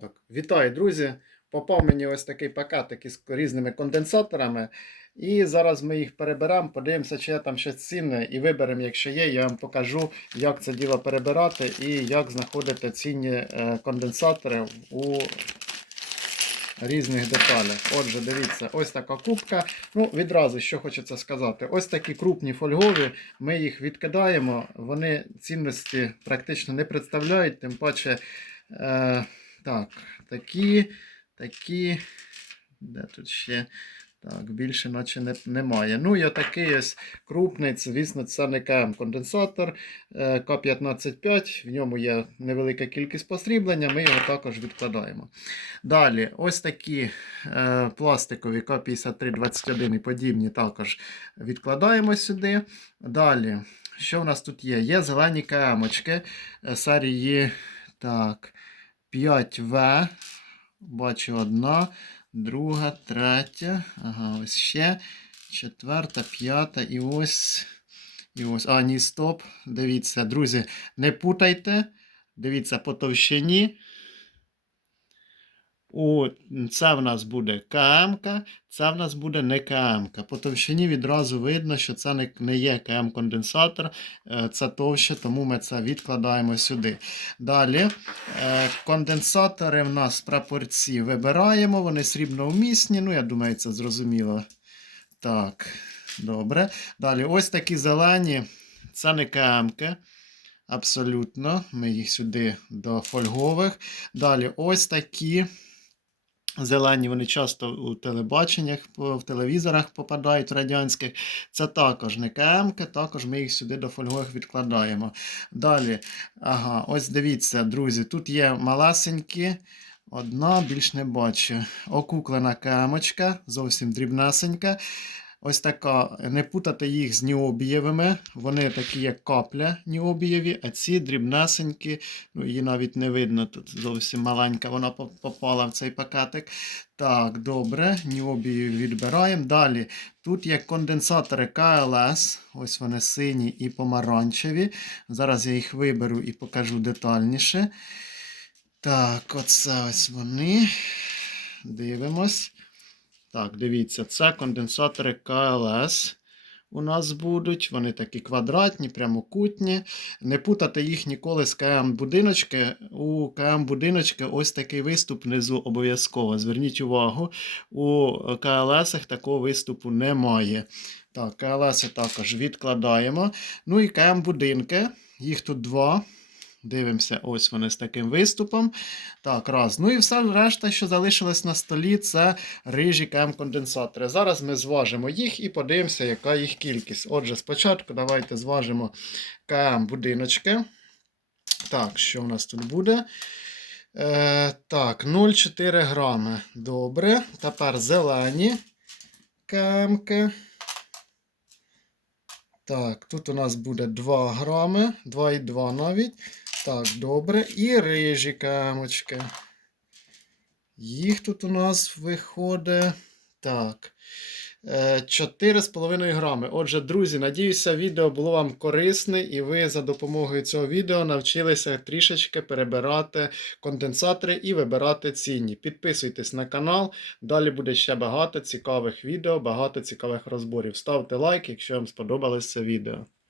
Так, вітаю, друзі! Попав мені ось такий пакетик із різними конденсаторами. І зараз ми їх переберемо, подивимося, чи є там щось цінне, і виберемо, якщо є, я вам покажу, як це діло перебирати і як знаходити цінні е, конденсатори у різних деталях. Отже, дивіться, ось така кубка. Ну, відразу що хочеться сказати. Ось такі крупні фольгові, ми їх відкидаємо, вони цінності практично не представляють, тим паче. Е, так, такі, такі. Де тут ще? Так, більше наче не, немає. Ну і отакий ось крупний, звісно, це не КМ конденсатор е, К155. В ньому є невелика кількість посріблення, ми його також відкладаємо. Далі, ось такі е, пластикові К5321 і подібні також відкладаємо сюди. Далі, що в нас тут є? Є зелені КМочки е, серії так, 5В. Бачу одна, друга, третя. Ага, ось ще. Четверта, п'ята і ось. І ось. А, ні, стоп. Дивіться, друзі, не путайте. Дивіться по товщині. О, це в нас буде КМ, це в нас буде не КМ. По товщині відразу видно, що це не, не є КМ-конденсатор, е, це товще, тому ми це відкладаємо сюди. Далі е, конденсатори в нас прапорці вибираємо, вони срібновмісні, ну я думаю, це зрозуміло. Так, добре. Далі ось такі зелені, це не КМ. Абсолютно, ми їх сюди до фольгових. Далі ось такі. Зелені, вони часто у телебаченнях, в телевізорах попадають радянських. Це також не КМК, також ми їх сюди до фольгових відкладаємо. Далі, ага, ось дивіться, друзі, тут є малесенькі. Одна, більш не бачу. Окуклена кемочка, зовсім дрібнесенька. Ось така. Не путати їх з ніобієвими. Вони такі, як капля ніобієві, а ці дрібнесенькі, ну її навіть не видно. Тут зовсім маленька, вона попала в цей пакетик. Так, добре, ніобію відбираємо. Далі. Тут є конденсатори КЛС. Ось вони сині і помаранчеві. Зараз я їх виберу і покажу детальніше. Так, оце ось вони. Дивимось. Так, дивіться, це конденсатори КЛС у нас будуть. Вони такі квадратні, прямокутні. Не путати їх ніколи з КМ-будиночки. У КМ-будиночки ось такий виступ внизу обов'язково. Зверніть увагу, у КЛС такого виступу немає. Так, КЛС також відкладаємо. Ну і КМ-будинки. Їх тут два. Дивимося, ось вони з таким виступом. Так, раз. Ну і все решта, що залишилось на столі, це рижі КМ-конденсатори. Зараз ми зважимо їх і подивимося, яка їх кількість. Отже, спочатку давайте зважимо КМ-будиночки. Так, що в нас тут буде? Е, Так, 0,4 грами. Добре. Тепер зелені КМки. Так, тут у нас буде 2 грами, 2,2 навіть. Так, добре. І рижі камочки. Їх тут у нас виходить. Так. 4,5 грами. Отже, друзі, надіюся, відео було вам корисне, і ви за допомогою цього відео навчилися трішечки перебирати конденсатори і вибирати цінні. Підписуйтесь на канал. Далі буде ще багато цікавих відео, багато цікавих розборів. Ставте лайк, якщо вам сподобалось це відео.